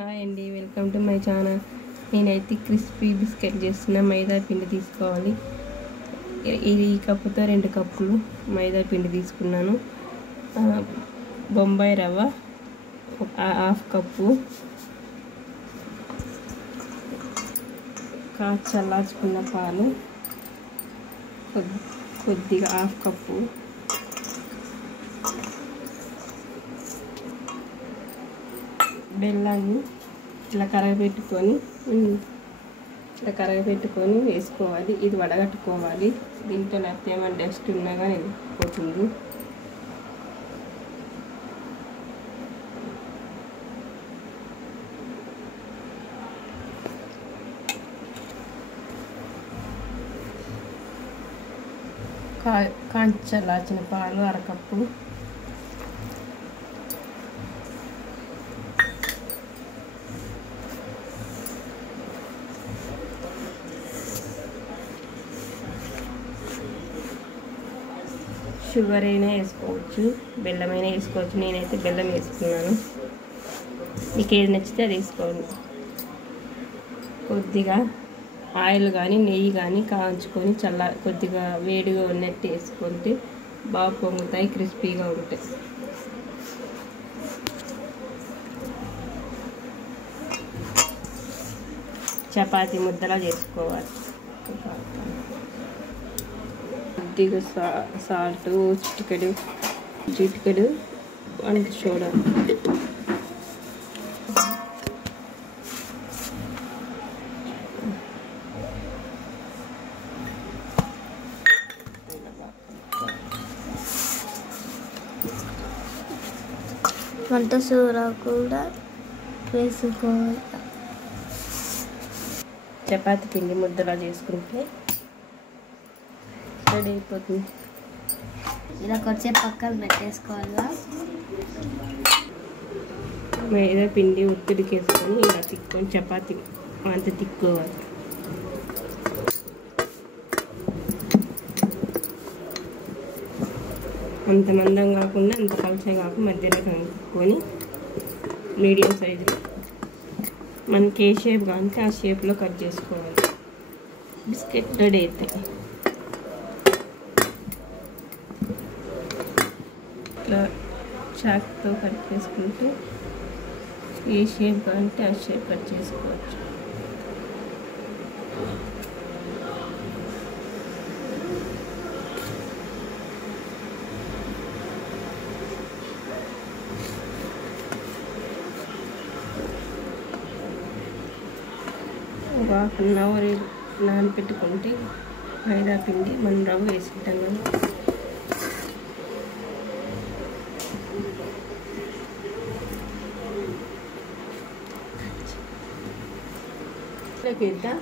Hi అండి, welcome to my channel. నేనైతే crispy biscuit చేస్తున్నా. మైదా పిండి తీసుకోవాలి. ఈ కప్పుతో 2 కప్పులు మైదా పిండి తీసుకున్నాను. బొంబాయి రవ్వ 1/2 కప్పు, చల్లార్చుకున్న పాలు కొద్దిగా 1/2 కప్పు, బెల్లాన్ని ఇలా కరగబెట్టుకొని వేసుకోవాలి. ఇది వడగట్టుకోవాలి. దీంట్లో లేకపోతే ఏమైనా డస్ట్ ఉన్నా కానీ పోతుంది. చల్లార్చిన పాలు 1/2 కప్పు, షుగర్ అయినా వేసుకోవచ్చు, బెల్లమైనా వేసుకోవచ్చు. నేనైతే బెల్లం వేసుకున్నాను. మీకు ఏది నచ్చితే అది వేసుకోండి. కొద్దిగా ఆయిల్ కానీ నెయ్యి కానీ కాంచుకొని కొద్దిగా వేడిగా ఉన్నట్టు వేసుకుంటే బాగా పొంగుతాయి, క్రిస్పీగా ఉంటాయి. చపాతీ ముద్దలా చేసుకోవాలి. కొద్దిగా సాల్ట్, చిటికెడు వంట సోడా, వంట సోడా కూడా వేసుకోవాలి. చపాతీ పిండి ముద్దలా చేసుకుంటే రెడీ అయిపోతుంది. ఇలా కొంచెం పక్కన పెట్టేసుకోవాలా. మైదా పిండి ఒత్తిడికి వేసుకొని ఇలా తిక్కొని చపాతీ అంత తిక్కోవాలి. అంత మందం కాకుండా అంత పలుచగా కాకుండా మధ్యలో కలుపుకొని మీడియం సైజులో మనకి ఏ షేప్ కావాలంటే ఆ షేప్లో కట్ చేసుకోవాలి. బిస్కెట్ రెడీ అవుతాయి. ఇట్లా చాక్తో కట్ చేసుకుంటే ఏ షేప్ కావాలంటే ఆ షేప్ కట్ చేసుకోవచ్చు. ఒక 1/2 అవర్ నానబెట్టుకుంటే మైదా పిండి మనం రవ్వ వేసుకుంటాం కదా,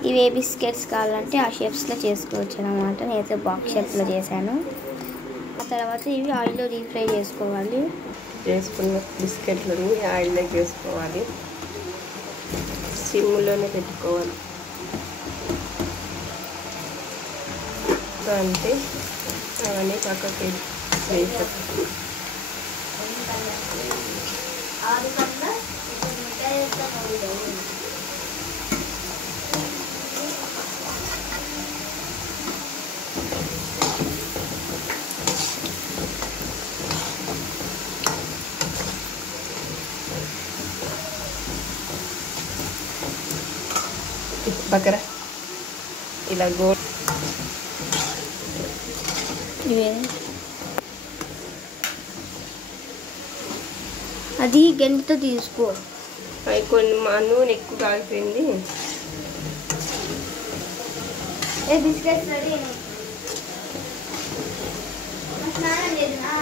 ఇవే బిస్కెట్స్ కావాలంటే ఆ షేప్స్లో చేసుకోవచ్చు అన్నమాట. నేనైతే బాక్స్ షేప్లో చేశాను. ఆ తర్వాత ఇవి ఆయిల్లో డీప్ ఫ్రై చేసుకోవాలి. చేసుకున్న బిస్కెట్లని ఆయిల్లో చేసుకోవాలి. సిమ్లోనే పెట్టుకోవాలి. అంటే అవన్నీ పక్కకి వేసేస్తాం. బకర ఇలా అది గంటతో తీసుకో. అవి కొన్ని నూనె ఎక్కువ కాలిపోయింది. Biscuits ready. స్నానం చేసినా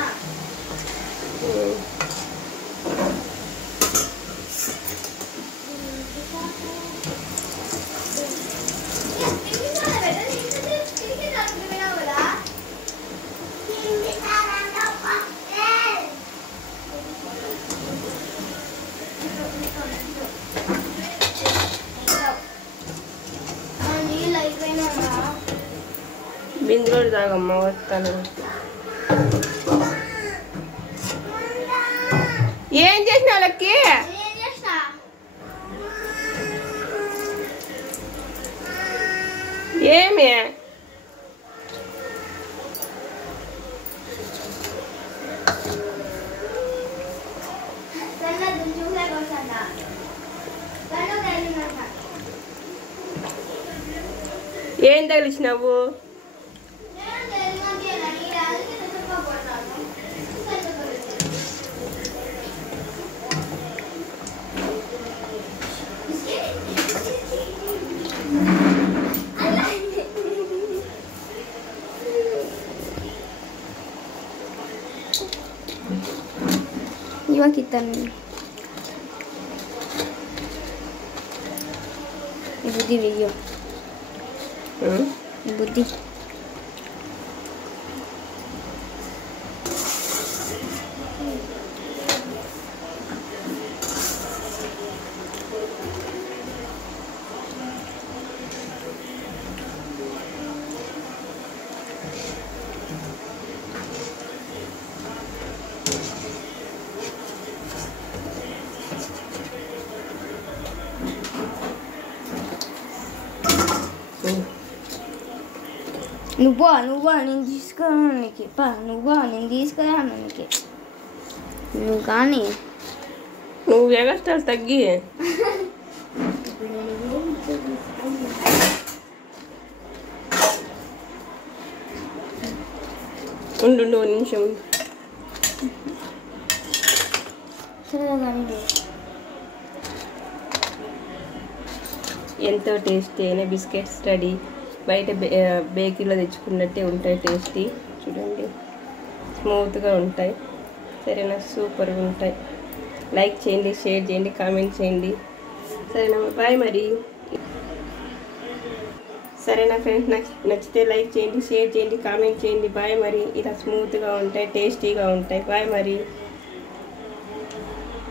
బిందులో తాగమ్మ వస్తాను. ఏం చేసిన వాళ్ళకి ఏమే ఏం తగిలిచ్చినావు? ఇవాళ ఇస్తాను బుద్ధి వెయ్యో బుద్ధి నువ్వా నేను తీసుకురాను నీకు నేను తీసుకురాను నీకు నువ్వు కానీ నువ్వు ఎగస్ట్రాలు తగ్గి ఉండు 1 నిమిషం ఎంతో టేస్టీ అయిన బిస్కెట్స్ రెడీ. బయట బేకరీలో తెచ్చుకున్నట్టే ఉంటాయి, టేస్టీ. చూడండి, స్మూత్గా ఉంటాయి. సరేనా, సూపర్గా ఉంటాయి. లైక్ చేయండి, షేర్ చేయండి, కామెంట్ చేయండి. సరేనా, బాయ్ మరి. సరేనా ఫ్రెండ్స్, నచ్చితే లైక్ చేయండి, షేర్ చేయండి, కామెంట్ చేయండి. బాయ్ మరి. ఇలా స్మూత్గా ఉంటాయి, టేస్టీగా ఉంటాయి. బాయ్ మరి.